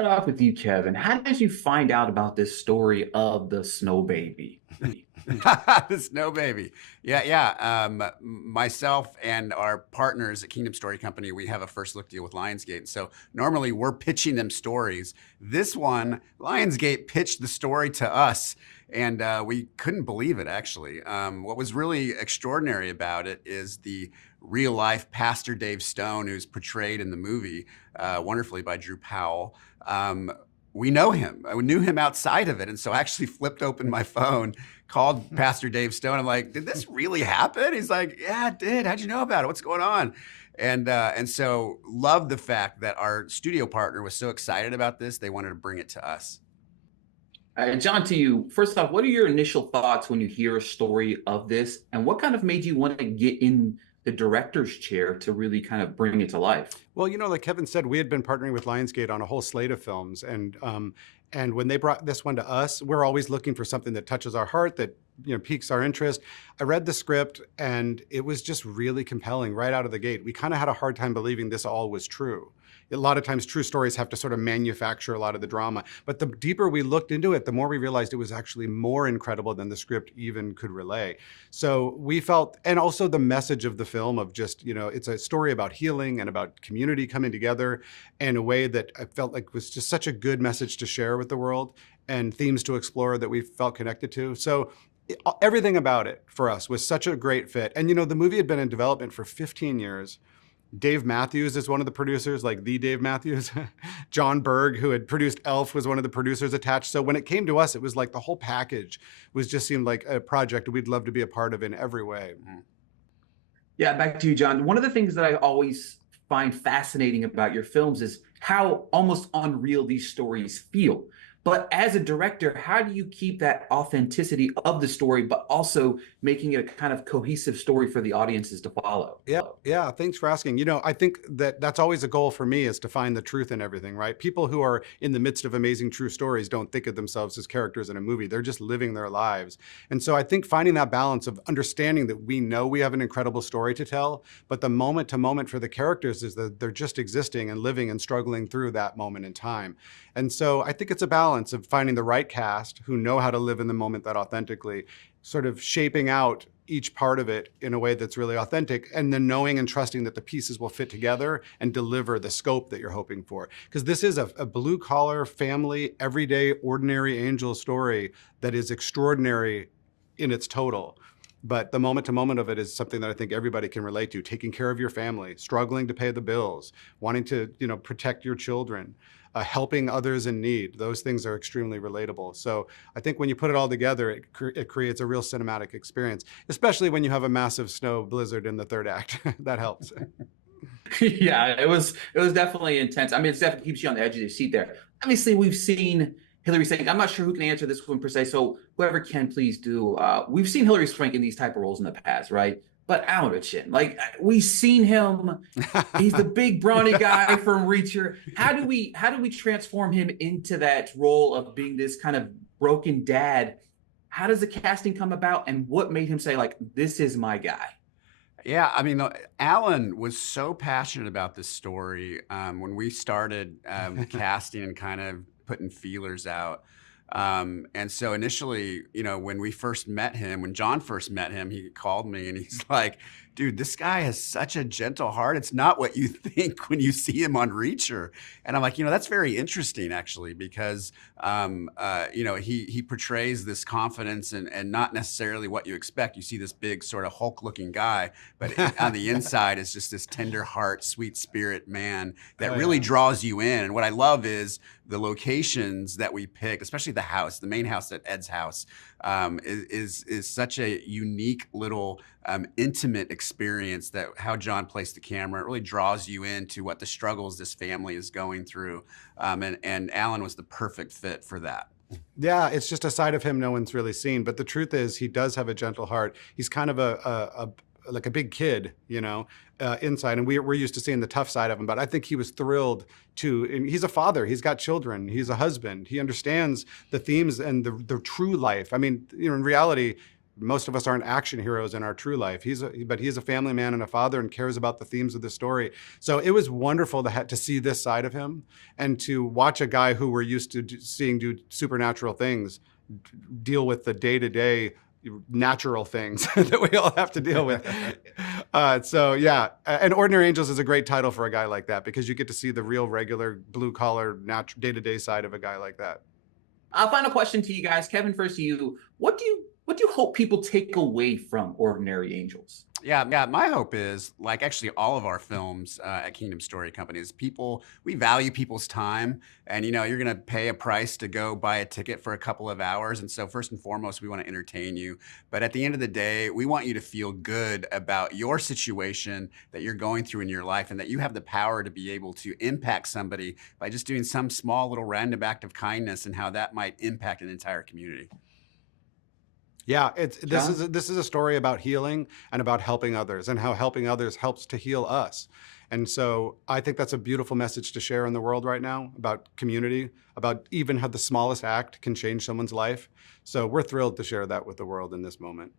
start off with you, Kevin. How did you find out about this story of the snow baby? The Snow Baby. Yeah, yeah. Myself and our partners at Kingdom Story Company, we have a first look deal with Lionsgate. So normally we're pitching them stories. This one, Lionsgate pitched the story to us, and we couldn't believe it, actually. What was really extraordinary about it is the real life Pastor Dave Stone, who's portrayed in the movie wonderfully by Drew Powell. We know him. I knew him outside of it. And so I actually flipped open my phone, called Pastor Dave Stone. I'm like, did this really happen? He's like, yeah, it did. How'd you know about it? What's going on? And so loved the fact that our studio partner was so excited about this. They wanted to bring it to us. John, to you, first off, what are your initial thoughts when you hear a story of this? And what kind of made you want to get in the director's chair to really kind of bring it to life? Well, like Kevin said, we had been partnering with Lionsgate on a whole slate of films, and when they brought this one to us, we're always looking for something that touches our heart, that piques our interest. I read the script, and it was just really compelling right out of the gate. We kind of had a hard time believing this all was true. A lot of times true stories have to sort of manufacture a lot of the drama. But the deeper we looked into it, the more we realized it was actually more incredible than the script even could relay. So we felt, and also the message of the film of just, it's a story about healing and about community coming together in a way that I felt like was just such a good message to share with the world and themes to explore that we felt connected to. So everything about it for us was such a great fit. And the movie had been in development for 15 years. Dave Matthews is one of the producers, like the Dave Matthews. John Berg, who had produced Elf, was one of the producers attached. So when it came to us, it was like the whole package seemed like a project we'd love to be a part of in every way. Yeah, back to you, John. One of the things that I always find fascinating about your films is how almost unreal these stories feel. But as a director, how do you keep that authenticity of the story, but also making it a kind of cohesive story for the audiences to follow? Yeah. Thanks for asking. I think that's always a goal for me, is to find the truth in everything, right? People who are in the midst of amazing true stories don't think of themselves as characters in a movie. They're just living their lives. And so I think finding that balance of understanding that we know we have an incredible story to tell, but the moment to moment for the characters is that they're just existing and living and struggling through that moment in time. And so I think it's a balance of finding the right cast who know how to live in the moment that authentically, sort of shaping out each part of it in a way that's really authentic, and then knowing and trusting that the pieces will fit together and deliver the scope that you're hoping for. Because this is a blue collar, family, everyday, ordinary angel story that is extraordinary in its total. But the moment to moment of it is something that I think everybody can relate to. Taking care of your family, struggling to pay the bills, wanting to, protect your children. Helping others in need. Those things are extremely relatable. So I think when you put it all together, it creates a real cinematic experience, especially when you have a massive snow blizzard in the third act. That helps. Yeah, it was definitely intense. I mean, it definitely keeps you on the edge of your seat there. Obviously, we've seen Hilary Swank. I'm not sure who can answer this one per se, so whoever can, please do. We've seen Hilary Swank in these type of roles in the past, right? But Alan Ritchson, like, we've seen him. He's the big brawny guy from Reacher. How do we transform him into that role of being this kind of broken dad? How does the casting come about, and what made him say, like, this is my guy? Yeah, I mean, Alan was so passionate about this story when we started casting and kind of putting feelers out. And so initially, when we first met him, when John first met him, he called me and he's like, dude, this guy has such a gentle heart. It's not what you think when you see him on Reacher. And I'm like, that's very interesting, actually, because, he portrays this confidence and not necessarily what you expect. You see this big sort of Hulk looking guy, but on the inside is just this tender heart, sweet spirit man that really draws you in. And what I love is the locations that we picked, especially the house, the main house at Ed's house, is such a unique little intimate experience, that how John placed the camera, it really draws you into what the struggles this family is going through. And Alan was the perfect fit for that. Yeah, it's just a side of him no one's really seen. But the truth is, he does have a gentle heart. He's kind of like a big kid, inside. And we're used to seeing the tough side of him. But I think he was thrilled to, and he's a father, he's got children, he's a husband. He understands the themes and the true life. I mean, in reality, most of us aren't action heroes in our true life. But he's a family man and a father and cares about the themes of the story. So it was wonderful to see this side of him and to watch a guy who we're used to seeing do supernatural things deal with the day-to-day natural things that we all have to deal with. So yeah, and Ordinary Angels is a great title for a guy like that, because you get to see the real, regular, blue-collar, day-to-day side of a guy like that. Final question to you guys. Kevin, first to you. What do you hope people take away from Ordinary Angels? Yeah, my hope is, like actually all of our films at Kingdom Story Companies, we value people's time, and you're gonna pay a price to go buy a ticket for a couple of hours, and so first and foremost, we want to entertain you. But at the end of the day, we want you to feel good about your situation that you're going through in your life, and that you have the power to be able to impact somebody by just doing some small little random act of kindness, and how that might impact an entire community. Yeah, this is a story about healing and about helping others, and how helping others helps to heal us. And so I think that's a beautiful message to share in the world right now, about community, about even how the smallest act can change someone's life. So we're thrilled to share that with the world in this moment.